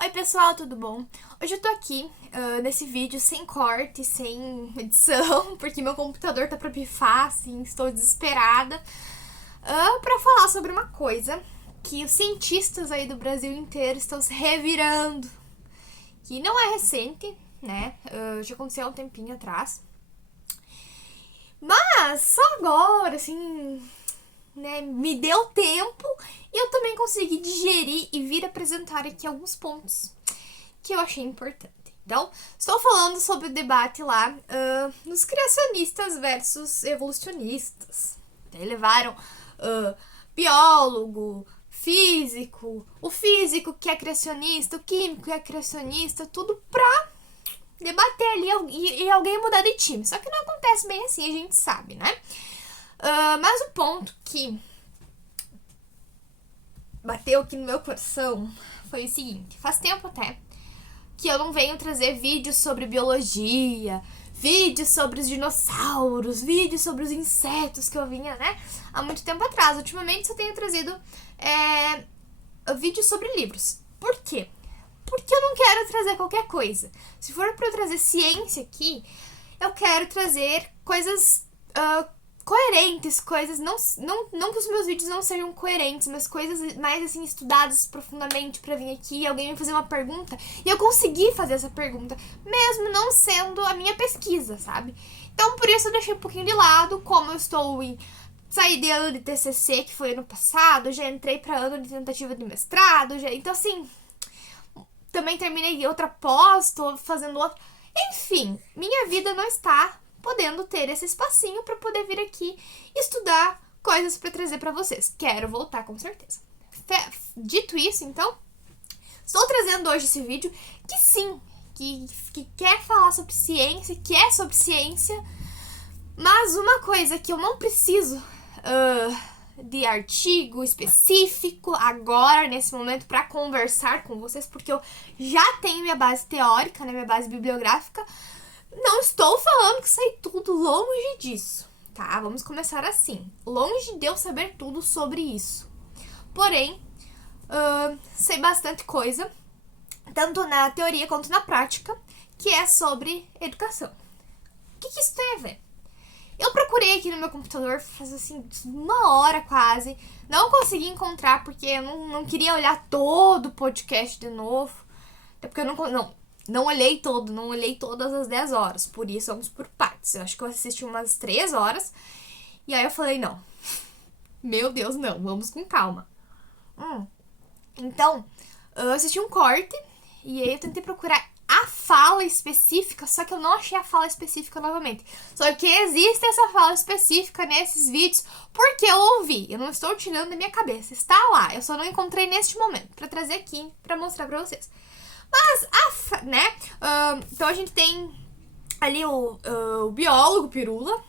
Oi pessoal, tudo bom? Hoje eu tô aqui nesse vídeo sem corte, sem edição, porque meu computador tá pra pifar, assim, estou desesperada, pra falar sobre uma coisa que os cientistas aí do Brasil inteiro estão se revirando, que não é recente, né? Já aconteceu há um tempinho atrás, mas só agora, assim, né, me deu tempo e eu também consegui digerir e vir apresentar aqui alguns pontos que eu achei importante. Então, estou falando sobre o debate lá dos criacionistas versus evolucionistas. Daí levaram biólogo, físico, o físico que é criacionista, o químico que é criacionista, tudo pra debater ali e alguém mudar de time. Só que não acontece bem assim, a gente sabe, né? Mas o ponto que bateu aqui no meu coração foi o seguinte: faz tempo até que eu não venho trazer vídeos sobre biologia, vídeos sobre os dinossauros, vídeos sobre os insetos que eu vinha, né, há muito tempo atrás. Ultimamente só tenho trazido vídeos sobre livros. Por quê? Porque eu não quero trazer qualquer coisa. Se for pra eu trazer ciência aqui, eu quero trazer coisas coerentes, coisas não que os meus vídeos não sejam coerentes, mas coisas mais assim estudadas profundamente pra vir aqui e alguém me fazer uma pergunta e eu conseguir fazer essa pergunta, mesmo não sendo a minha pesquisa, sabe? Então por isso eu deixei um pouquinho de lado, como eu estou em saí de ano de TCC, que foi ano passado, já entrei pra ano de tentativa de mestrado, então assim, também terminei outra pós, tô fazendo outra. Enfim, minha vida não está podendo ter esse espacinho para poder vir aqui estudar coisas para trazer para vocês. Quero voltar com certeza. Dito isso, então, estou trazendo hoje esse vídeo que sim, que quer falar sobre ciência, que é sobre ciência, mas uma coisa que eu não preciso de artigo específico agora, nesse momento, para conversar com vocês, porque eu já tenho minha base teórica, né, minha base bibliográfica. Não estou falando que sei tudo, longe disso, tá? Vamos começar assim. Longe de eu saber tudo sobre isso. Porém, sei bastante coisa, tanto na teoria quanto na prática, que é sobre educação. O que isso tem a ver? Eu procurei aqui no meu computador faz assim uma hora quase. Não consegui encontrar porque eu não queria olhar todo o podcast de novo. Até porque eu não olhei todo, não olhei todas as 10 horas. Por isso, vamos por partes. Eu acho que eu assisti umas 3 horas. E aí eu falei, não. Meu Deus, não. Vamos com calma. Então, eu assisti um corte. E aí eu tentei procurar a fala específica. Só que eu não achei a fala específica novamente. Só que existe essa fala específica nesses vídeos. Porque eu ouvi. Eu não estou tirando da minha cabeça. Está lá. Eu só não encontrei neste momento. Pra trazer aqui, pra mostrar pra vocês. Mas, né? Então a gente tem ali o biólogo Pirula,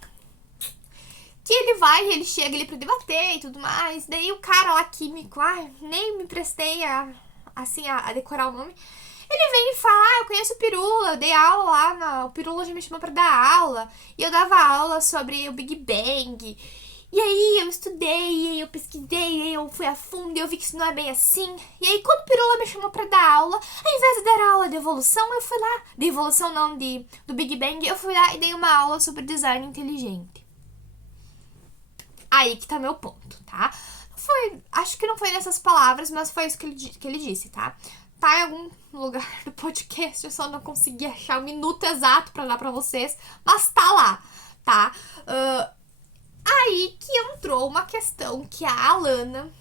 que ele chega ali pra debater e tudo mais. Daí o cara lá, químico, nem me prestei a decorar o nome. Ele vem e fala, eu conheço o Pirula, eu dei aula lá, o Pirula já me chamou pra dar aula. E eu dava aula sobre o Big Bang. E aí eu estudei, e aí eu pesquisei, e aí eu fui a fundo e eu vi que isso não é bem assim. E aí quando o Pirula me chamou pra dar aula, ao invés de dar aula de evolução, eu fui lá, de evolução não, do Big Bang, eu fui lá e dei uma aula sobre design inteligente. Aí que tá meu ponto, tá? Acho que não foi nessas palavras, mas foi isso que ele disse, tá? Tá em algum lugar do podcast, eu só não consegui achar o minuto exato pra dar pra vocês, mas tá lá, tá? Aí que entrou uma questão que a Alana,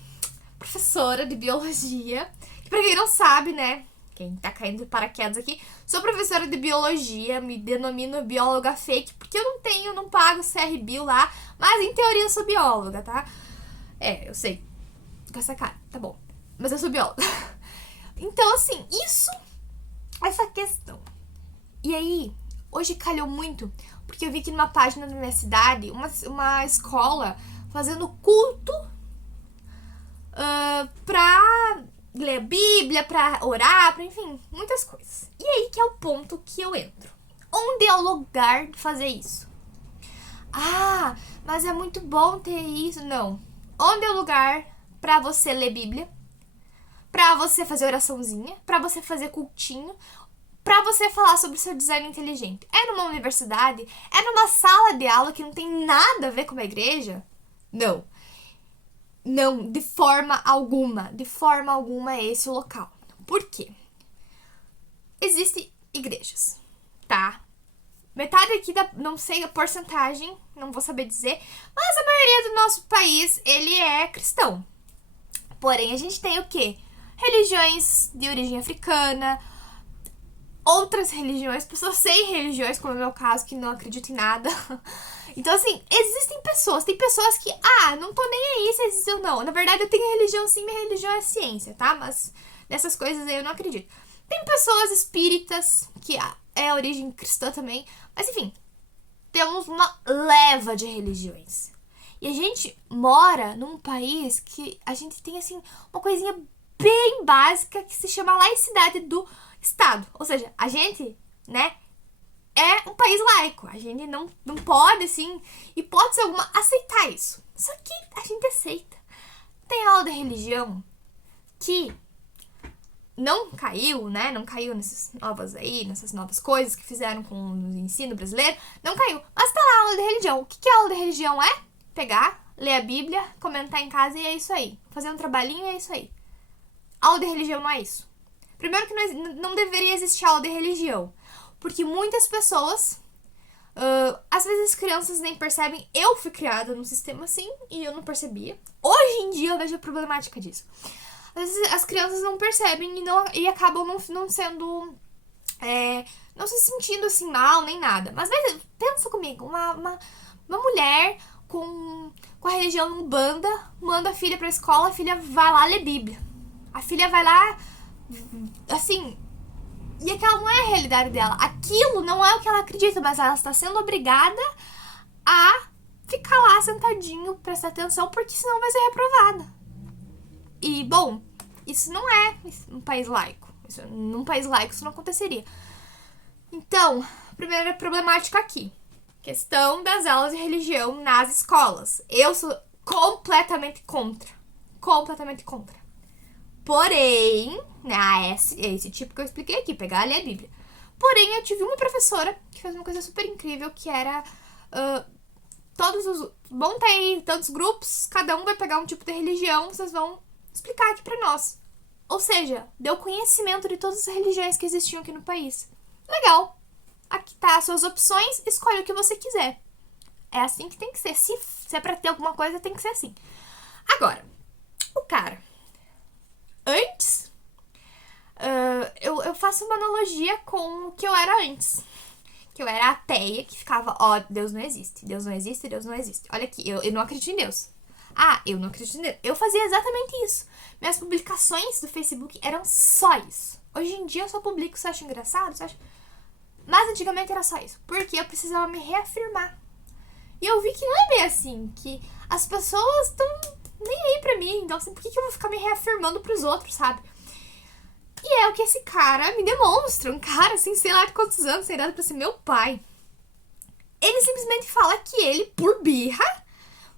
professora de biologia, que pra quem não sabe, né, quem tá caindo de paraquedas aqui, sou professora de biologia, me denomino bióloga fake, porque eu não pago CRBio lá, mas em teoria eu sou bióloga, tá? Eu sei, com essa cara, tá bom, mas eu sou bióloga. Então, assim, essa questão. E aí, hoje calhou muito, porque eu vi que numa página da minha cidade, uma escola fazendo culto pra ler a Bíblia, pra orar, pra enfim, muitas coisas. E aí que é o ponto que eu entro. Onde é o lugar de fazer isso? Mas é muito bom ter isso. Não. Onde é o lugar pra você ler Bíblia? pra você fazer oraçãozinha, pra você fazer cultinho, pra você falar sobre o seu design inteligente. É numa universidade? É numa sala de aula que não tem nada a ver com uma igreja? Não. Não, de forma alguma. De forma alguma é esse o local. Por quê? Existem igrejas, tá? Metade aqui, não sei a porcentagem, não vou saber dizer, mas a maioria do nosso país, ele é cristão. Porém, a gente tem o quê? Religiões de origem africana, outras religiões, pessoas sem religiões, como é o meu caso, que não acredito em nada. Então, assim, existem pessoas, tem pessoas que, não tô nem aí se existe ou não. Na verdade, eu tenho religião sim, minha religião é ciência, tá? Mas nessas coisas aí eu não acredito. Tem pessoas espíritas, que é a origem cristã também, mas enfim, temos uma leva de religiões. E a gente mora num país que a gente tem, assim, uma coisinha bem básica que se chama laicidade do Estado. Ou seja, a gente, né, é um país laico. A gente não pode, assim, hipótese alguma, aceitar isso. Só que a gente aceita. Tem aula de religião que não caiu, né? Não caiu nessas novas coisas que fizeram com o ensino brasileiro. Não caiu. Mas tá lá a aula de religião. O que a aula de religião é? Pegar, ler a Bíblia, comentar em casa e é isso aí. Fazer um trabalhinho e é isso aí. Aula de religião não é isso. Primeiro que não deveria existir aula de religião. Porque muitas pessoas, às vezes as crianças nem percebem. Eu fui criada num sistema assim e eu não percebia. Hoje em dia eu vejo a problemática disso. Às vezes as crianças não percebem e acabam não sendo... não se sentindo assim mal nem nada. Mas pensa comigo, uma mulher com a religião umbanda manda a filha pra escola, a filha vai lá ler Bíblia. A filha vai lá, assim... E aquela não é a realidade dela. Aquilo não é o que ela acredita, mas ela está sendo obrigada a ficar lá sentadinho, prestar atenção, porque senão vai ser reprovada. E, bom, isso não é um país laico. Num país laico isso não aconteceria. Então, primeira problemática aqui. Questão das aulas de religião nas escolas. Eu sou completamente contra. Completamente contra. Porém, esse tipo que eu expliquei aqui, pegar ali a Bíblia. Porém, eu tive uma professora que fez uma coisa super incrível, que era... montei aí tantos grupos, cada um vai pegar um tipo de religião, vocês vão explicar aqui pra nós. Ou seja, deu conhecimento de todas as religiões que existiam aqui no país. Legal. Aqui tá as suas opções, escolhe o que você quiser. É assim que tem que ser. Se é pra ter alguma coisa, tem que ser assim. Agora, o cara... Antes, eu faço uma analogia com o que eu era antes. Que eu era ateia, que ficava, Deus não existe, Deus não existe, Deus não existe. Olha aqui, eu não acredito em Deus. Eu não acredito em Deus. Eu fazia exatamente isso. Minhas publicações do Facebook eram só isso. Hoje em dia eu só publico se eu acho engraçado, se eu acho... Mas antigamente era só isso. Porque eu precisava me reafirmar. E eu vi que não é bem assim, que as pessoas estão nem aí pra mim. Então, assim, por que eu vou ficar me reafirmando pros outros, sabe? E é o que esse cara me demonstra. Um cara, assim, sei lá de quantos anos, sei lá, pra ser meu pai. Ele simplesmente fala que ele, por birra,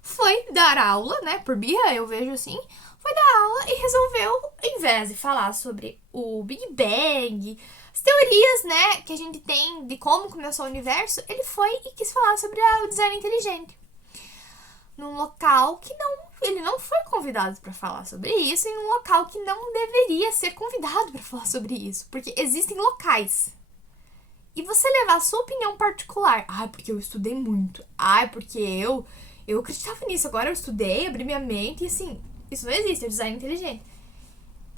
foi dar aula, né? Por birra, eu vejo assim. Foi dar aula e resolveu, em vez de falar sobre o Big Bang, as teorias, né, que a gente tem de como começou o universo, ele foi e quis falar sobre o design inteligente. Num local que ele não foi convidado para falar sobre isso, em um local que não deveria ser convidado para falar sobre isso, porque existem locais. E você levar a sua opinião particular, porque eu estudei muito, porque eu acreditava nisso, agora eu estudei, abri minha mente, e assim, isso não existe, é design inteligente.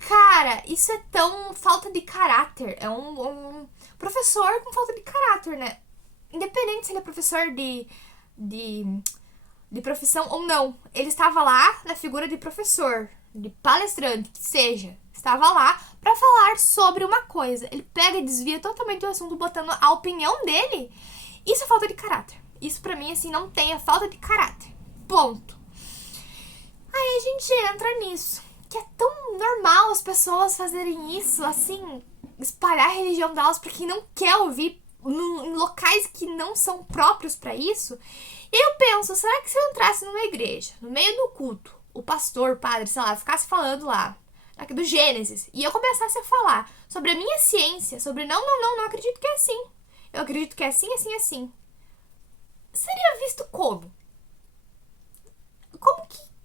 Cara, isso é tão falta de caráter, é um professor com falta de caráter, né? Independente se ele é professor de profissão ou não. Ele estava lá na figura de professor, de palestrante, que seja. Estava lá para falar sobre uma coisa. Ele pega e desvia totalmente o assunto, botando a opinião dele. Isso é falta de caráter. Isso pra mim, assim, não tem a falta de caráter. Ponto. Aí a gente entra nisso. Que é tão normal as pessoas fazerem isso, assim, espalhar a religião delas pra quem não quer ouvir em locais que não são próprios pra isso. Eu penso, será que se eu entrasse numa igreja, no meio do culto, o pastor, o padre, sei lá, ficasse falando lá, aqui do Gênesis, e eu começasse a falar sobre a minha ciência, sobre não acredito que é assim. Eu acredito que é assim, assim, assim. Seria visto como?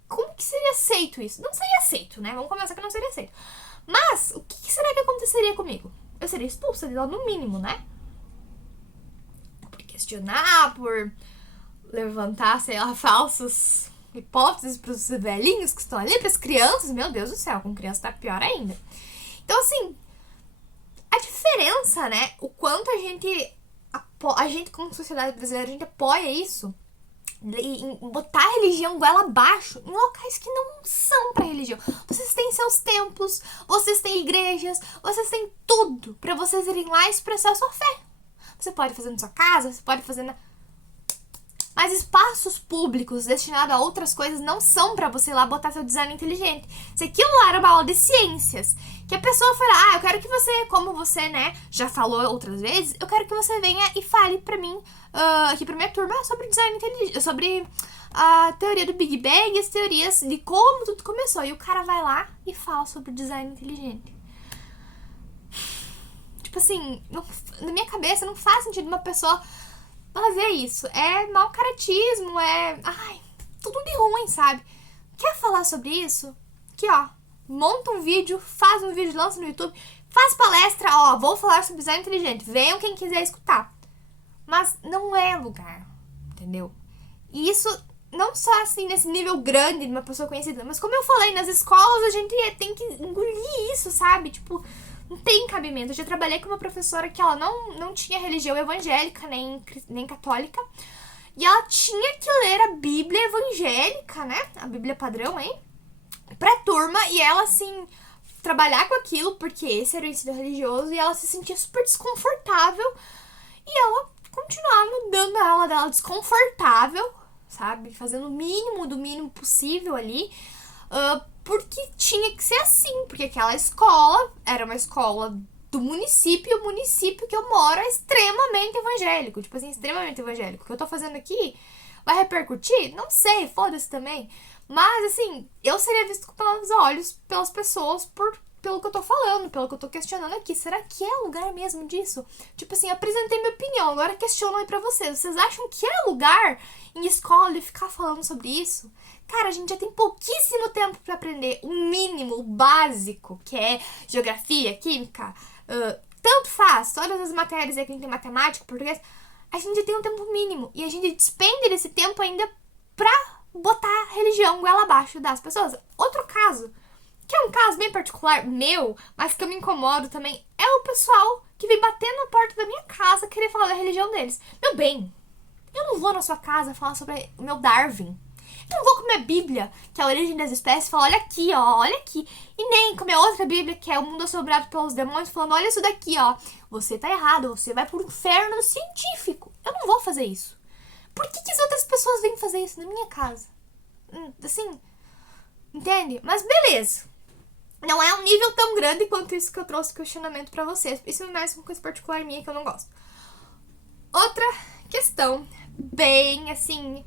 Como que seria aceito isso? Não seria aceito, né? Vamos começar que não seria aceito. Mas, o que será que aconteceria comigo? Eu seria expulsa de lá no mínimo, né? Por questionar, por levantar, sei lá, falsas hipóteses pros velhinhos que estão ali, pras crianças. Meu Deus do céu, com criança tá pior ainda. Então, assim, a diferença, né? O quanto a gente como sociedade brasileira, a gente apoia isso, em botar a religião goela abaixo em locais que não são pra religião. Vocês têm seus templos, vocês têm igrejas, vocês têm tudo pra vocês irem lá e expressar a sua fé. Você pode fazer na sua casa, você pode fazer Mas espaços públicos destinados a outras coisas não são pra você ir lá botar seu design inteligente. Se aquilo lá era uma aula de ciências, que a pessoa foi lá, eu quero que você, como você, né, já falou outras vezes, eu quero que você venha e fale pra mim, aqui pra minha turma, sobre design inteligente, sobre a teoria do Big Bang e as teorias de como tudo começou. E o cara vai lá e fala sobre design inteligente. Tipo assim, na minha cabeça não faz sentido uma pessoa fazer isso. É mau caratismo, tudo de ruim, sabe? Quer falar sobre isso? Aqui, ó, monta um vídeo, faz um vídeo, lança no YouTube, faz palestra, ó, vou falar sobre design inteligente, venham quem quiser escutar. Mas não é lugar, entendeu? E isso não só assim nesse nível grande de uma pessoa conhecida, mas como eu falei, nas escolas a gente tem que engolir isso, sabe? Tipo, não tem cabimento. Eu já trabalhei com uma professora que ela não tinha religião evangélica, nem católica. E ela tinha que ler a Bíblia evangélica, né? A Bíblia padrão, hein? Pra turma. E ela, assim, trabalhar com aquilo, porque esse era o ensino religioso. E ela se sentia super desconfortável. E ela continuava dando a aula dela desconfortável, sabe? Fazendo o mínimo do mínimo possível ali. Porque tinha que ser assim, porque aquela escola era uma escola do município, e o município que eu moro é extremamente evangélico, tipo assim, extremamente evangélico. O que eu tô fazendo aqui vai repercutir? Não sei, foda-se também. Mas, assim, eu seria visto pelos olhos, pelas pessoas, pelo que eu tô falando, pelo que eu tô questionando aqui. Será que é lugar mesmo disso? Tipo assim, eu apresentei minha opinião, agora questiono aí pra vocês. Vocês acham que é lugar em escola de ficar falando sobre isso? Cara, a gente já tem pouquíssimo tempo pra aprender o mínimo, o básico, que é geografia, química, tanto faz, todas as matérias aí que a gente tem matemática, português, a gente já tem um tempo mínimo. E a gente despende desse tempo ainda pra botar a religião goela abaixo das pessoas. Outro caso, que é um caso bem particular meu, mas que eu me incomodo também, é o pessoal que vem bater na porta da minha casa querer falar da religião deles. Meu bem, eu não vou na sua casa falar sobre o meu Darwin. Eu não vou com minha Bíblia, que é a origem das espécies, falar, olha aqui, ó, olha aqui. E nem com a minha outra Bíblia, que é o mundo assombrado pelos demônios, falando, olha isso daqui, ó. Você tá errado, você vai pro inferno científico. Eu não vou fazer isso. Por que as outras pessoas vêm fazer isso na minha casa? Assim, entende? Mas beleza. Não é um nível tão grande quanto isso que eu trouxe questionamento pra vocês. Isso é mais uma coisa particular minha que eu não gosto. Outra questão, bem, assim,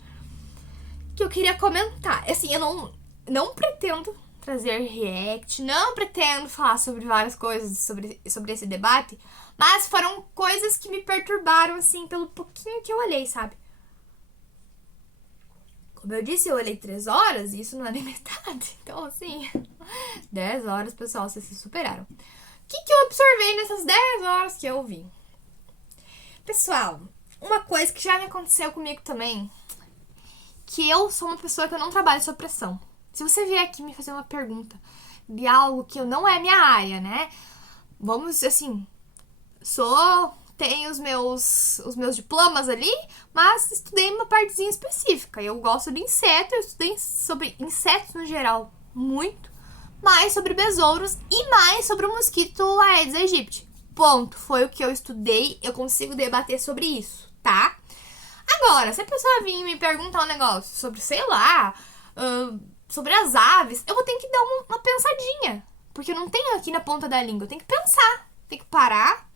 que eu queria comentar. Assim, eu não pretendo trazer react, não pretendo falar sobre várias coisas sobre esse debate, mas foram coisas que me perturbaram, assim, pelo pouquinho que eu olhei, sabe? Como eu disse, eu olhei 3 horas e isso não é nem metade. Então, assim, 10 horas, pessoal, vocês se superaram. O que eu absorvei nessas 10 horas que eu vi? Pessoal, uma coisa que já me aconteceu comigo também, que eu sou uma pessoa que eu não trabalho sob pressão. Se você vier aqui me fazer uma pergunta de algo que não é minha área, né? Vamos, assim, tenho os meus diplomas ali, mas estudei uma partezinha específica. Eu gosto de inseto, eu estudei sobre insetos no geral, muito. Mais sobre besouros e mais sobre o mosquito Aedes aegypti. Ponto. Foi o que eu estudei, eu consigo debater sobre isso, tá? Agora, se a pessoa vir e me perguntar um negócio sobre, sei lá, sobre as aves, eu vou ter que dar uma pensadinha. Porque eu não tenho aqui na ponta da língua, eu tenho que pensar. Tenho que parar,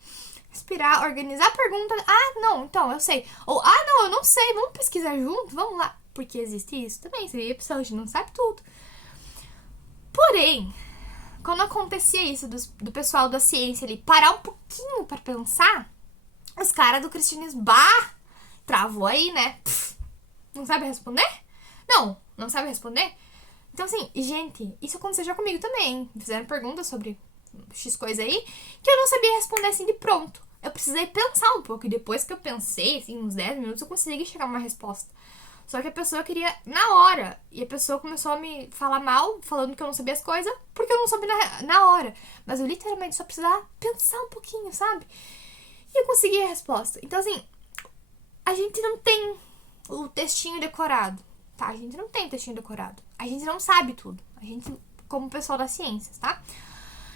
respirar, organizar a pergunta. Ah, não, então, eu sei. Ou, não, eu não sei, vamos pesquisar junto, vamos lá. Porque existe isso também, seria pessoa, a gente não sabe tudo. quando acontecia isso do pessoal da ciência ali parar um pouquinho pra pensar, os caras do cristianismo, travou aí, né? Não sabe responder? Não sabe responder? Então, assim, gente, isso aconteceu já comigo também. Me fizeram perguntas sobre X coisa aí, que eu não sabia responder assim de pronto. Eu precisei pensar um pouco, e depois que eu pensei, assim, uns 10 minutos, eu consegui chegar a uma resposta. Só que a pessoa queria na hora. E a pessoa começou a me falar mal, falando que eu não sabia as coisas, porque eu não soube na hora. Mas eu literalmente só precisava pensar um pouquinho, sabe? E eu consegui a resposta. Então, assim, a gente não tem o textinho decorado, tá? A gente não tem textinho decorado. A gente não sabe tudo. A gente, como pessoal das ciências, tá?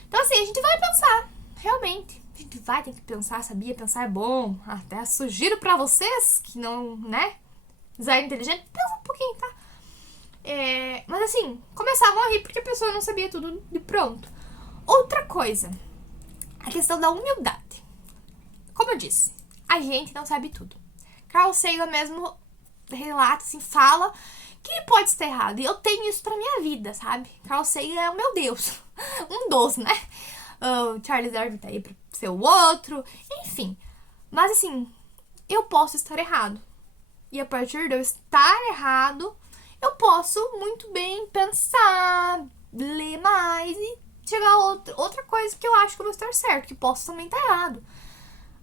Então, assim, a gente vai pensar, realmente. A gente vai ter que pensar, sabia? Pensar é bom. Até sugiro pra vocês que não, né? Design inteligente, pensa um pouquinho, tá? Mas assim, começavam a rir porque a pessoa não sabia tudo de pronto. Outra coisa, a questão da humildade. Como eu disse, a gente não sabe tudo. Carl Sagan mesmo relata, assim, fala que pode estar errado. E eu tenho isso pra minha vida, sabe? Carl Sagan é o meu Deus. Um dos, né? O Charles Darwin tá aí pra ser o outro. Enfim. Mas assim, eu posso estar errado. E a partir de eu estar errado, eu posso muito bem pensar, ler mais e chegar a outra coisa que eu acho que eu vou estar certo, que posso também estar errado.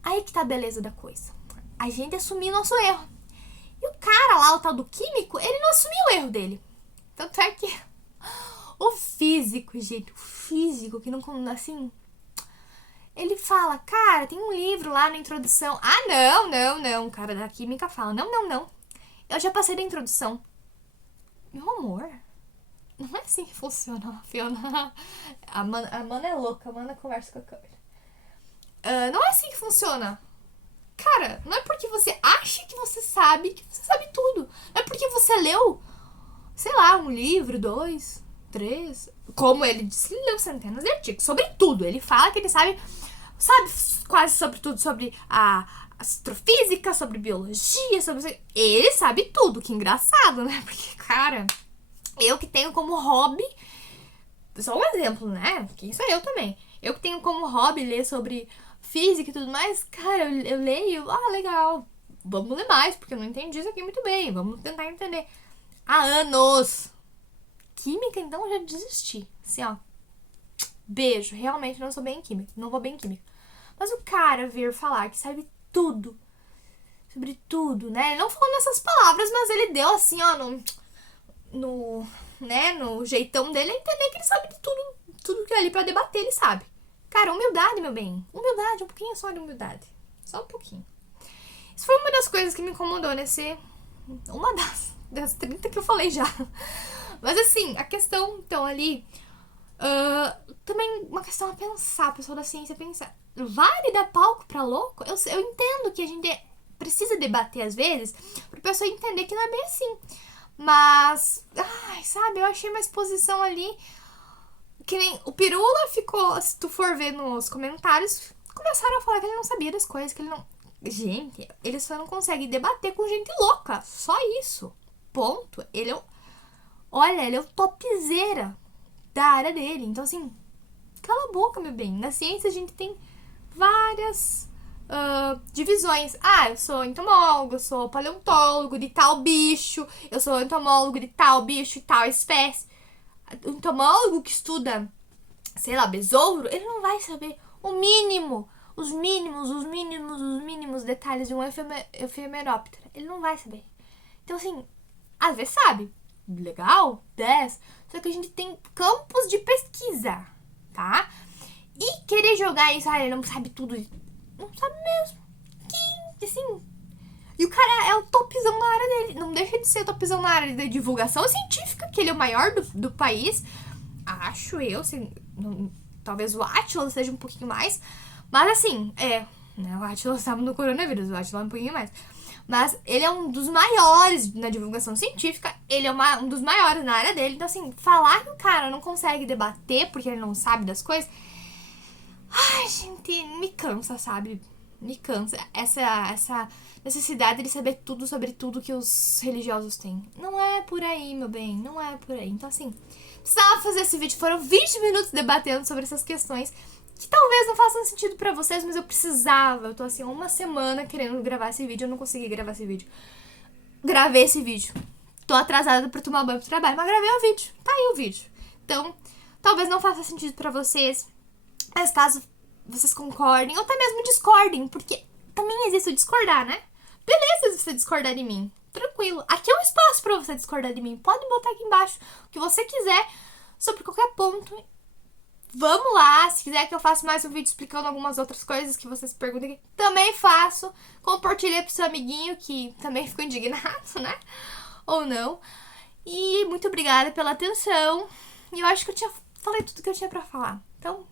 Aí que tá a beleza da coisa. A gente assumir nosso erro. E o cara lá, o tal do químico, ele não assumiu o erro dele. Tanto é que o físico, gente, o físico que não, assim, ele fala, cara, tem um livro lá na introdução. Não. O cara da química fala, não. Eu já passei da introdução. Meu amor, não é assim que funciona, Fiona. A Mana é louca, a Mana conversa com a câmera. Não é assim que funciona. Cara, não é porque você acha que você sabe tudo. Não é porque você leu, sei lá, um livro, 2, 3. Como ele disse, ele leu centenas de artigos sobre tudo. Ele fala que ele sabe quase sobre tudo, sobre a astrofísica, sobre biologia, sobre... Ele sabe tudo, que engraçado, né? Porque, cara, eu que tenho como hobby... Só um exemplo, né? Que isso é eu também. Eu que tenho como hobby ler sobre física e tudo mais, cara, eu leio, legal, vamos ler mais, porque eu não entendi isso aqui muito bem, vamos tentar entender. Há anos. Química, então, eu já desisti. Assim, ó, beijo, realmente não sou bem em química, não vou bem em química. Mas o cara vir falar que sabe tudo, sobre tudo, né? Ele não falou nessas palavras, mas ele deu assim, ó, no jeitão dele, a entender que ele sabe de tudo que é ali pra debater, ele sabe. Cara, humildade, meu bem. Humildade, um pouquinho só de humildade. Só um pouquinho. Isso foi uma das coisas que me incomodou nesse... Uma das 30 que eu falei já. Mas assim, a questão, então, ali... também uma questão a pensar, pessoal da ciência pensar. Vale dar palco pra louco? Eu entendo que a gente precisa debater às vezes pra pessoa entender que não é bem assim. Mas, sabe, eu achei uma exposição ali... Que nem o Pirula ficou, se tu for ver nos comentários, começaram a falar que ele não sabia das coisas, que ele não... Gente, ele só não consegue debater com gente louca. Só isso. Ponto. Ele é o topzera da área dele. Então, assim, cala a boca, meu bem. Na ciência a gente tem várias divisões. Eu sou entomólogo, eu sou paleontólogo de tal bicho, eu sou entomólogo de tal bicho e tal espécie. O entomólogo que estuda, sei lá, besouro, ele não vai saber o mínimo, os mínimos detalhes de um efemeróptero. Ele não vai saber. Então, assim, às vezes sabe. Legal, 10. Só que a gente tem campos de pesquisa, tá? E querer jogar isso, ele não sabe tudo. Não sabe mesmo. Que, assim... E o cara é o topzão na área dele. Não deixa de ser topzão na área da divulgação científica, que ele é o maior do país. Acho eu. Talvez o Atlas seja um pouquinho mais. Mas assim, né, o Atlas estava no coronavírus, o Atlas é um pouquinho mais. Mas ele é um dos maiores na divulgação científica. Ele é um dos maiores na área dele. Então, assim, falar que o cara não consegue debater porque ele não sabe das coisas... gente, me cansa, sabe? Me cansa essa necessidade de saber tudo sobre tudo que os religiosos têm. Não é por aí, meu bem, não é por aí. Então, assim, precisava fazer esse vídeo. Foram 20 minutos debatendo sobre essas questões que talvez não façam sentido pra vocês, mas eu precisava. Eu tô assim, uma semana querendo gravar esse vídeo, eu não consegui gravar esse vídeo. Gravei esse vídeo. Tô atrasada pra tomar banho pro trabalho, mas gravei o vídeo. Tá aí o vídeo. Então, talvez não faça sentido pra vocês, mas caso vocês concordem, ou até mesmo discordem, porque também existe o discordar, né? Beleza se você discordar de mim. Tranquilo. Aqui é um espaço pra você discordar de mim. Pode botar aqui embaixo o que você quiser sobre qualquer ponto. Vamos lá. Se quiser que eu faça mais um vídeo explicando algumas outras coisas que vocês perguntam aqui, também faço. Compartilhe pro seu amiguinho que também ficou indignado, né? Ou não. E muito obrigada pela atenção. E eu acho que eu falei tudo que eu tinha pra falar. Então,